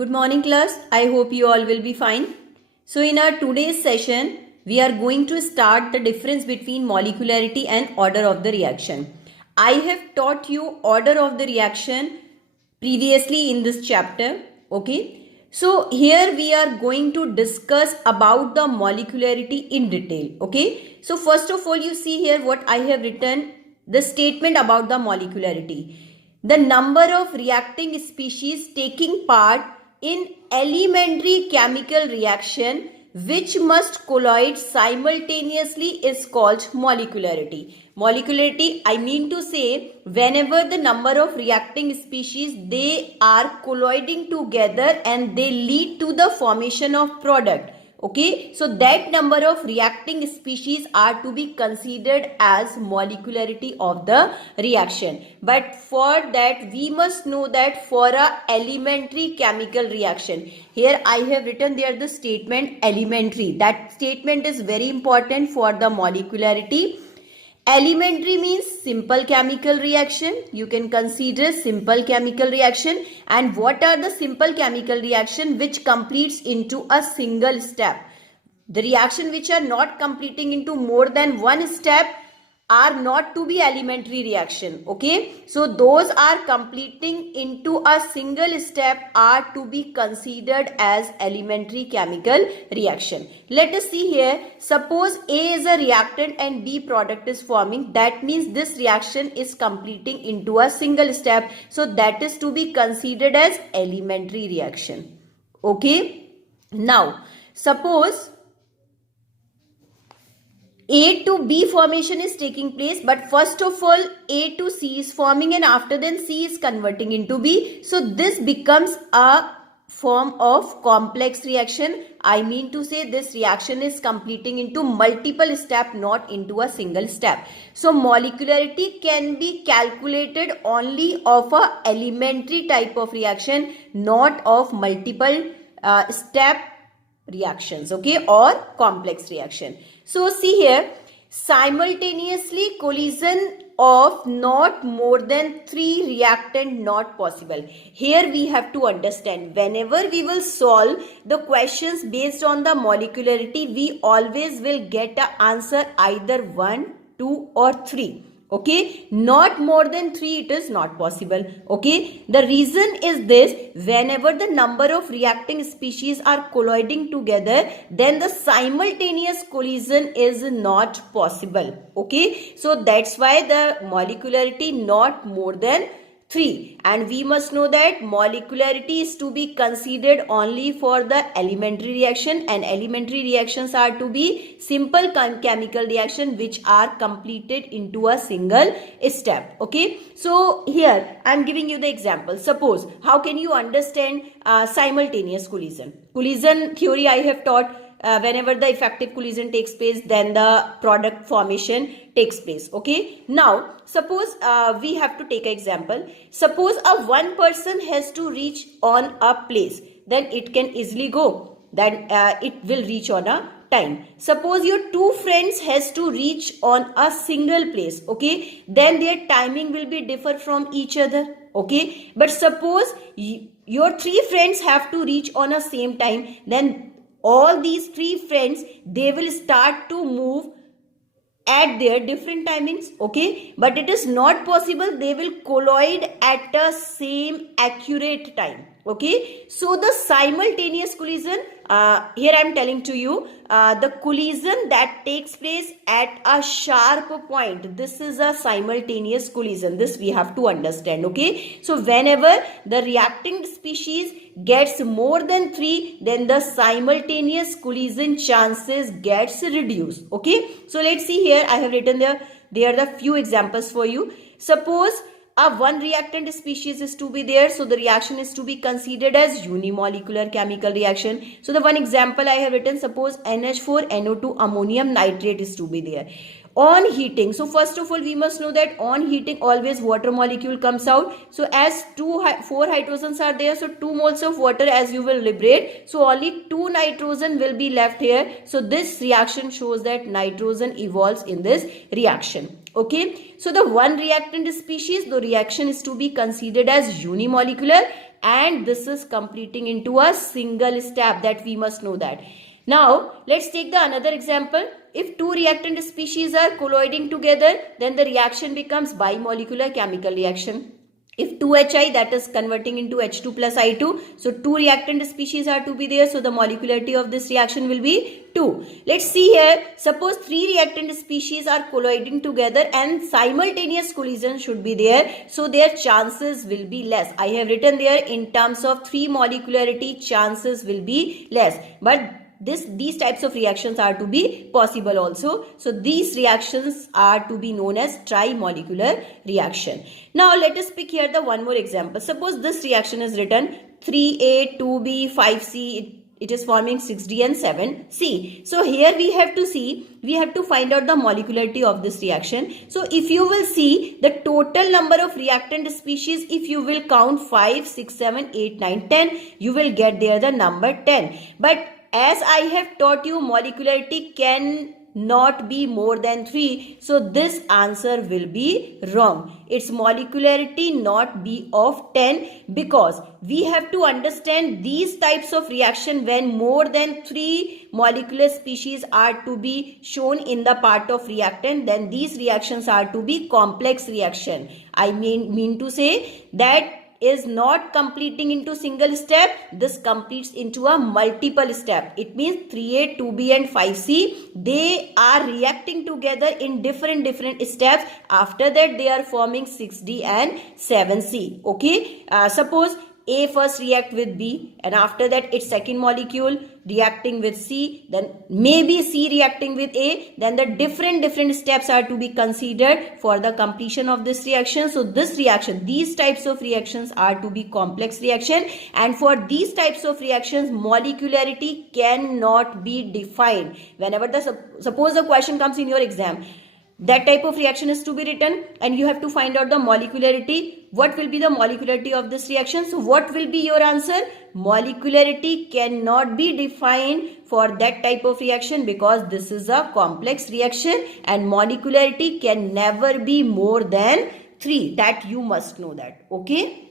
Good morning class. I hope you all will be fine. So in our today's session, we are going to start the difference between molecularity and order of the reaction. I have taught you order of the reaction previously in this chapter. Okay. So here we are going to discuss about the molecularity in detail. Okay. So first of all, you see here what I have written, the statement about the molecularity. The number of reacting species taking part in elementary chemical reaction which must colloid simultaneously is called molecularity. Molecularity, I mean to say, whenever the number of reacting species, they are colloiding together and they lead to the formation of product. Okay, so that number of reacting species are to be considered as molecularity of the reaction. But for that, we must know that for a elementary chemical reaction, here I have written there the statement elementary. That statement is very important for the molecularity. Elementary means simple chemical reaction. You can consider simple chemical reaction. And what are the simple chemical reaction which completes into a single step? The reaction which are not completing into more than one step are not to be elementary reaction. Okay, so those are completing into a single step are to be considered as elementary chemical reaction. Let us see here. Suppose A is a reactant and B product is forming. That means this reaction is completing into a single step. So that is to be considered as elementary reaction. Okay, now suppose A to B formation is taking place, but first of all A to C is forming and after then C is converting into B. So this becomes a form of complex reaction. I mean to say this reaction is completing into multiple steps, not into a single step. So molecularity can be calculated only of a elementary type of reaction, not of multiple step reactions, okay, or complex reaction. So see here, simultaneously collision of not more than 3 reactant not possible. Here we have to understand, whenever we will solve the questions based on the molecularity, we always will get an answer either 1, 2 or 3. Okay, not more than 3 it is not possible. Okay, the reason is this: whenever the number of reacting species are colloiding together, then the simultaneous collision is not possible. Okay, so that's why the molecularity not more than 3, and we must know that molecularity is to be considered only for the elementary reaction, and elementary reactions are to be simple chemical reaction which are completed into a single step. Okay, so here I am giving you the example. Suppose, how can you understand simultaneous collision? Collision theory I have taught. Whenever the effective collision takes place, then the product formation takes place. Okay, now suppose we have to take an example. Suppose a one person has to reach on a place, then it can easily go, then it will reach on a time. Suppose your two friends has to reach on a single place, okay, then their timing will be differ from each other. Okay, but suppose your 3 friends have to reach on a same time, then all these 3 friends, they will start to move at their different timings. Okay, but it is not possible they will colloid at the same accurate time. Okay, so the simultaneous collision, here I am telling to you, the collision that takes place at a sharp point, this is a simultaneous collision. This we have to understand. Okay, so whenever the reacting species gets more than 3, then the simultaneous collision chances gets reduced. Okay, so let's see here. I have written there are the few examples for you. Suppose a one reactant species is to be there, so the reaction is to be considered as unimolecular chemical reaction. So the one example I have written, suppose NH4NO2 ammonium nitrate is to be there. On heating, so first of all we must know that on heating always water molecule comes out. So as 4 hydrogens are there, so 2 moles of water as you will liberate, so only 2 nitrogen will be left here. So this reaction shows that nitrogen evolves in this reaction. Okay, so the one reactant species, the reaction is to be considered as unimolecular, and this is completing into a single step, that we must know that. Now let's take the another example. If two reactant species are colloiding together, then the reaction becomes bimolecular chemical reaction. If 2HI, that is converting into H2 plus I2, so two reactant species are to be there, so the molecularity of this reaction will be 2. Let's see here, suppose 3 reactant species are colloiding together and simultaneous collision should be there, so their chances will be less. I have written there in terms of 3 molecularity, chances will be less, but these types of reactions are to be possible also. So these reactions are to be known as trimolecular reaction. Now let us pick here the one more example. Suppose this reaction is written 3A, 2B, 5C, it is forming 6D and 7C. So here we have to see, we have to find out the molecularity of this reaction. So if you will see the total number of reactant species, if you will count 5, 6, 7, 8, 9, 10, you will get there the number 10. But as I have taught you, molecularity can not be more than 3. So this answer will be wrong. Its molecularity not be of 10, because we have to understand these types of reaction when more than 3 molecular species are to be shown in the part of reactant, then these reactions are to be complex reaction. I mean to say that is not completing into single step, this completes into a multiple step. It means 3A, 2B and 5C, they are reacting together in different steps. After that they are forming 6D and 7C. Okay, suppose A first react with B, and after that its second molecule reacting with C, then maybe C reacting with A, then the different steps are to be considered for the completion of this reaction. So this reaction, these types of reactions are to be complex reaction, and for these types of reactions molecularity cannot be defined. Whenever the suppose the question comes in your exam, that type of reaction is to be written and you have to find out the molecularity. What will be the molecularity of this reaction? So what will be your answer? Molecularity cannot be defined for that type of reaction, because this is a complex reaction and molecularity can never be more than 3. That you must know that. Okay.